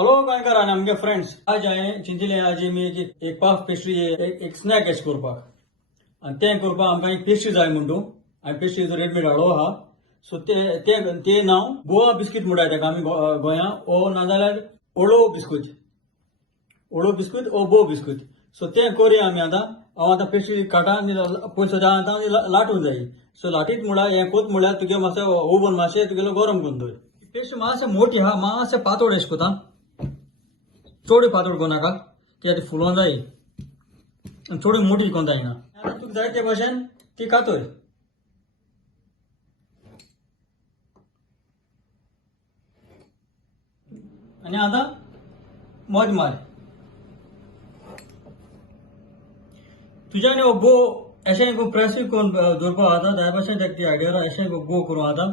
hello काय करा आमगे फ्रेंड्स आज हांवें चिंतिल्लें आज मी एक पफ पेस्ट्री एक स्नॅक एश करपाक आणि तें करपाक आमकां एक पेस्ट्री जाय म्हणटू आणि पेस्ट्रीचो रेडीमेड हाडलो आहा सो ते नांव गोवा बिस्कीट म्हणटात तेका आमी गोंयांत ओ नाजाल्यार ओळो बिस्कीट ओ बो बिस्कीट सो तें करुया आमी आतां हांव आतां पेस्ट्री काटा आनी पयस आतां लाटूंक जाय सो लाटीत म्हळ्यार हें कोत म्हळ्यार तुगे मातशें ओव्हन मातशें तुगेलो गरम करून दवर पेस्ट्री मातशें मोठी आहा मातशें पातळ एश कोता चोडी पातळ कोनाका कित्याक ती फुलों जाय आनी चोडी मोठी कोन जायना तुका जाय ते भाशेन ती कातोय आनी आतां मध मार तुज्यान गो अशें गो प्रेस करून दवरपाक आतां जाय भाशेन तेका ती आयडिया अशें गो करूं आतां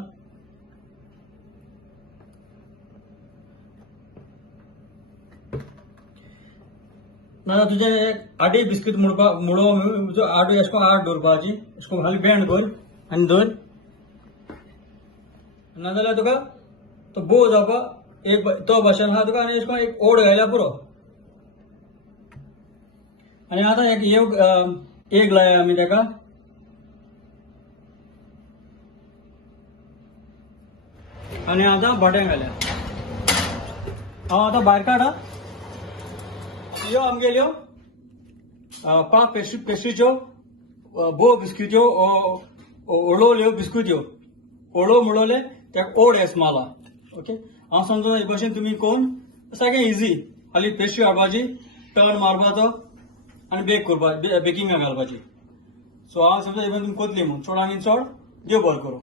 ना तुझे आडी बिस्कीट मुळो आडू एशको आड दवरपाची एशको खाली बँड कर आनी दवर नाजाल्यार तुका तो बो जावपाक एक तो भाशेन आहा तुका आनी एशको एक ओड घायल्यार पुरो आनी आतां एक लाया आमी तेका आनी आतां भाट्यां घाल्या हांव आतां भायर काडा यो आमगेल्यो पाक पेस्ट्रीच्यो बो बिस्किट्यो ओळोल्यो बिस्किट्यो ओळो म्हणलोले त्याक ओड एस माला ओके हांव समजून हे भाशेन तुमी कोण सारकें इजी खाली पेस्ट्री हाडपाची टर्न मारपाचो आनी बेकिंगाक घालपाची सो हांव समजा इवन तुमी कोतली म्हूण चड आनी चड देव बरें करूं